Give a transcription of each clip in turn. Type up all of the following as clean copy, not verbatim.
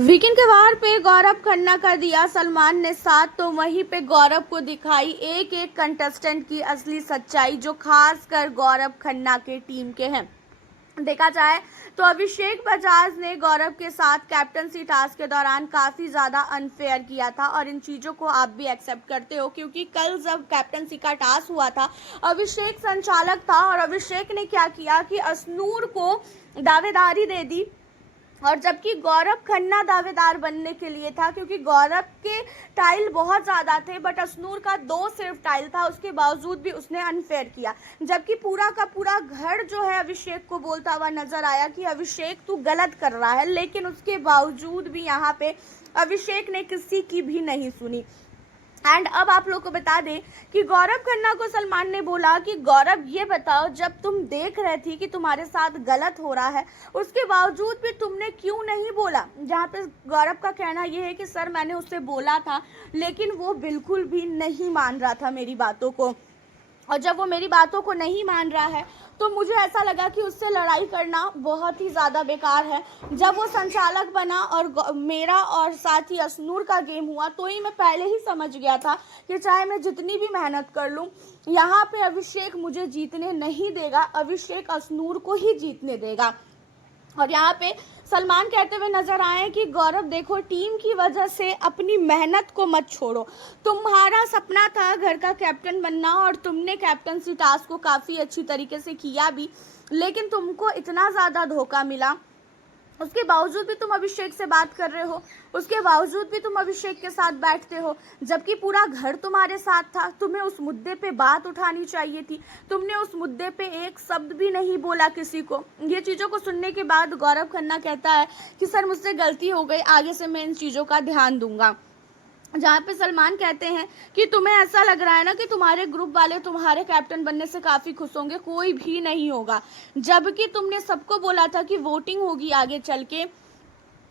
Weekend के वार पे गौरव खन्ना का दिया सलमान ने साथ, तो वहीं पे गौरव को दिखाई एक एक कंटेस्टेंट की असली सच्चाई, जो खासकर गौरव खन्ना के टीम के हैं। देखा जाए तो अभिषेक बजाज ने गौरव के साथ कैप्टनसी टास्क के दौरान काफ़ी ज़्यादा अनफेयर किया था, और इन चीज़ों को आप भी एक्सेप्ट करते हो, क्योंकि कल जब कैप्टनसी का टास्क हुआ था, अभिषेक संचालक था और अभिषेक ने क्या किया कि अश्नूर को दावेदारी दे दी, और जबकि गौरव खन्ना दावेदार बनने के लिए था, क्योंकि गौरव के टाइल बहुत ज़्यादा थे बट अश्नूर का 2 सिर्फ टाइल था, उसके बावजूद भी उसने अनफेयर किया। जबकि पूरा का पूरा घर जो है अभिषेक को बोलता हुआ नजर आया कि अभिषेक तू गलत कर रहा है, लेकिन उसके बावजूद भी यहाँ पे अभिषेक ने किसी की भी नहीं सुनी। एंड अब आप लोग को बता दें कि गौरव खन्ना को सलमान ने बोला कि गौरव ये बताओ, जब तुम देख रहे थी कि तुम्हारे साथ गलत हो रहा है, उसके बावजूद भी तुमने क्यों नहीं बोला। जहाँ पे गौरव का कहना ये है कि सर मैंने उससे बोला था, लेकिन वो बिल्कुल भी नहीं मान रहा था मेरी बातों को, और जब वो मेरी बातों को नहीं मान रहा है तो मुझे ऐसा लगा कि उससे लड़ाई करना बहुत ही ज़्यादा बेकार है। जब वो संचालक बना और मेरा और साथ ही अश्नूर का गेम हुआ, तो ही मैं पहले ही समझ गया था कि चाहे मैं जितनी भी मेहनत कर लूँ, यहाँ पे अभिषेक मुझे जीतने नहीं देगा, अभिषेक अश्नूर को ही जीतने देगा। और यहाँ पे सलमान कहते हुए नजर आए कि गौरव देखो, टीम की वजह से अपनी मेहनत को मत छोड़ो। तुम्हारा सपना था घर का कैप्टन बनना, और तुमने कैप्टनसी टास्क को काफ़ी अच्छी तरीके से किया भी, लेकिन तुमको इतना ज़्यादा धोखा मिला। उसके बावजूद भी तुम अभिषेक से बात कर रहे हो, उसके बावजूद भी तुम अभिषेक के साथ बैठते हो, जबकि पूरा घर तुम्हारे साथ था। तुम्हें उस मुद्दे पे बात उठानी चाहिए थी, तुमने उस मुद्दे पे एक शब्द भी नहीं बोला किसी को। ये चीज़ों को सुनने के बाद गौरव खन्ना कहता है कि सर मुझसे गलती हो गई, आगे से मैं इन चीज़ों का ध्यान दूंगा। जहाँ पे सलमान कहते हैं कि तुम्हें ऐसा लग रहा है ना कि तुम्हारे ग्रुप वाले तुम्हारे कैप्टन बनने से काफ़ी खुश होंगे, कोई भी नहीं होगा। जबकि तुमने सबको बोला था कि वोटिंग होगी आगे चल के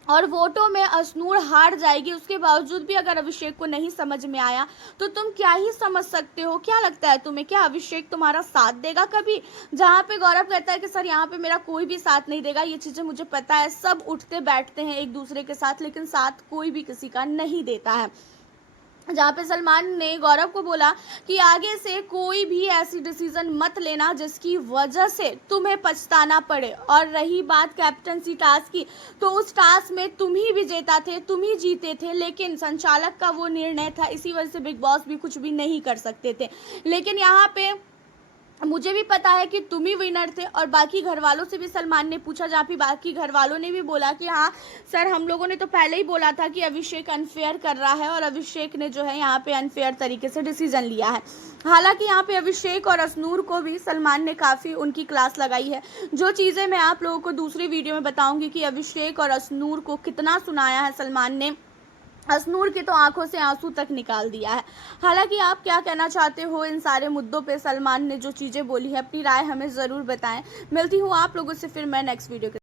और वोटों में अश्नूर हार जाएगी, उसके बावजूद भी अगर अभिषेक को नहीं समझ में आया तो तुम क्या ही समझ सकते हो। क्या लगता है तुम्हें, क्या अभिषेक तुम्हारा साथ देगा कभी? जहाँ पे गौरव कहता है कि सर यहाँ पे मेरा कोई भी साथ नहीं देगा, ये चीज़ें मुझे पता है, सब उठते बैठते हैं एक दूसरे के साथ, लेकिन साथ कोई भी किसी का नहीं देता है। जहाँ पे सलमान ने गौरव को बोला कि आगे से कोई भी ऐसी डिसीजन मत लेना जिसकी वजह से तुम्हें पछताना पड़े। और रही बात कैप्टनसी टास्क की, तो उस टास्क में तुम ही विजेता थे, तुम ही जीते थे, लेकिन संचालक का वो निर्णय था, इसी वजह से बिग बॉस भी कुछ भी नहीं कर सकते थे। लेकिन यहाँ पे मुझे भी पता है कि तुम ही विनर थे। और बाकी घर वालों से भी सलमान ने पूछा, जहाँ भी बाकी घर वालों ने भी बोला कि हाँ सर, हम लोगों ने तो पहले ही बोला था कि अभिषेक अनफेयर कर रहा है, और अभिषेक ने जो है यहाँ पे अनफेयर तरीके से डिसीजन लिया है। हालांकि यहाँ पे अभिषेक और अश्नूर को भी सलमान ने काफ़ी उनकी क्लास लगाई है, जो चीज़ें मैं आप लोगों को दूसरी वीडियो में बताऊँगी कि अभिषेक और अश्नूर को कितना सुनाया है सलमान ने। अश्नूर की तो आंखों से आंसू तक निकाल दिया है। हालांकि आप क्या कहना चाहते हो इन सारे मुद्दों पे, सलमान ने जो चीज़ें बोली है, अपनी राय हमें ज़रूर बताएं। मिलती हूँ आप लोगों से फिर मैं नेक्स्ट वीडियो के